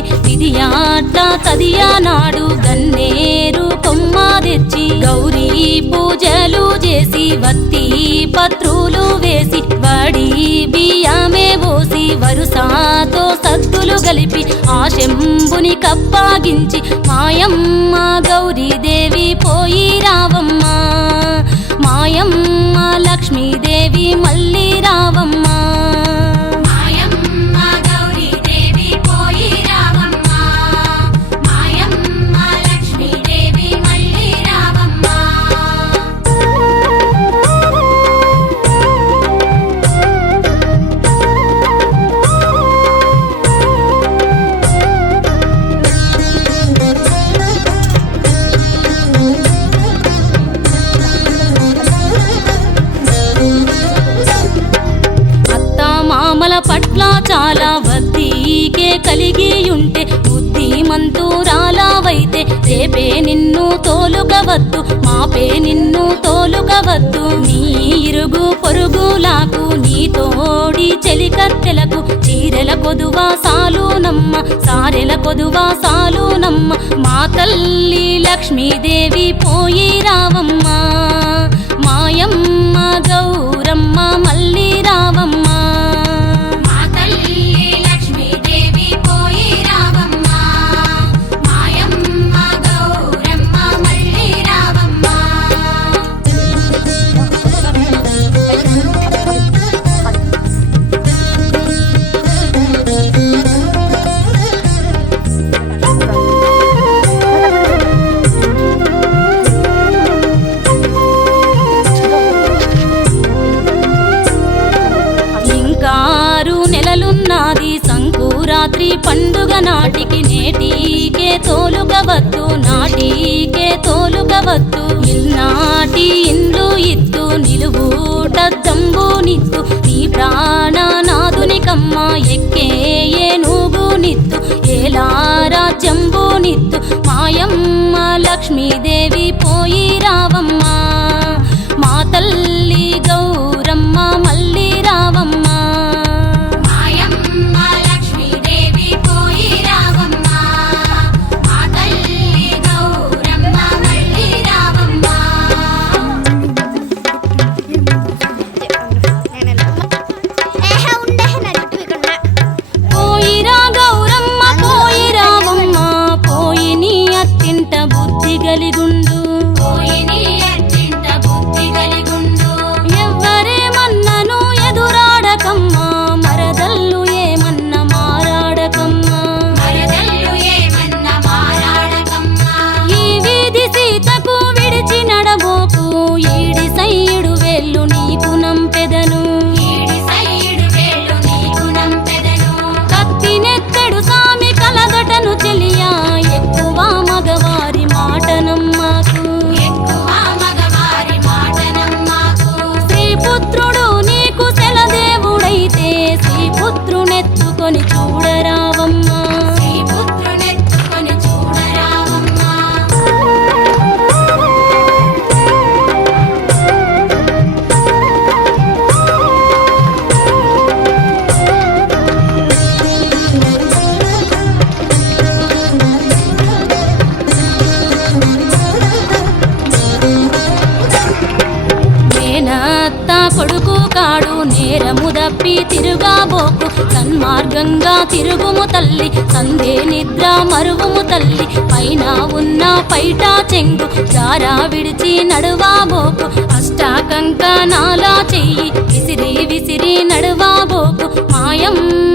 లేని విధియాట తదియానాడు గన్నేరు కొమ్మ తెచ్చి గౌరీ పూజలు చేసి వత్తి పత్రులు వేసి వడి బియ్యమే పోసి వరుసతో సద్దులు కలిపి ఆ శంభుని కప్పాగించి మాయమ్మ గౌరీదేవి పోయి రావమ్మ మాయమ్మ లక్ష్మీదేవి మళ్ళీ రావమ్మ పట్ల చాలా వద్దీకే కలిగియుంటే బుద్ధిమంతురాలవైతే రేపే నిన్ను తోలుకవద్దు మాపే నిన్ను తోలుకవద్దు నీ ఇరుగు పొరుగులాకు నీ తోడి చెలికత్తెలకు చీరెల కొదువా సాలునమ్మ సారెల కొదువా సాలునమ్మ మా తల్లి లక్ష్మీదేవి పోయి రావమ్మ మాయమ్మ గౌరమ్మ మళ్ళీ రావమ్మ సంకురాత్రి పండుగ నాటికి నేటికే తోలుకవద్దు నాటికే తోలుకవద్దు ఇల్నాటి ఇండ్లు ఇద్దు నిలువుట జంబునిద్దు నీ ప్రాణనాథునికమ్మ ఎక్కే ఏనుగునిద్దు ఏలారా జంబునిద్దు మాయమ్మ లక్ష్మీదేవి పోయి రావమ్మ మా తల్లి గౌరమ్మ మళ్ళీ రావమ్మ ఎవ్వరేమన్నను ఎదురాడకమ్మా మరదల్లు ఏమన్న మారాడకమ్మా ఈ వీధి సీతకు విడిచి నడబోకు ఈడి సైడు వేళ్ళు నీకు నంపెదను కత్తినెత్తడు సామి కలదటను చెలియా ఎక్కువ మగవారి మాట నమ్మకు శ్రీపుత్రుడు నీకు సెలదేవుడైతే శ్రీపుత్రునెత్తుకొని చూడరావమ్మా కొడుకు కాడు నేరము దప్పి తిరుగాబోకు సన్మార్గంగా తిరుగుము తల్లి సందే నిద్ర మరువుము తల్లి పైన ఉన్న పైట చెంగు జారా విడిచి నడువాబోకు అష్టాకంకణాల చెయ్యి విసిరి విసిరి నడువాబోకు మాయమ్మ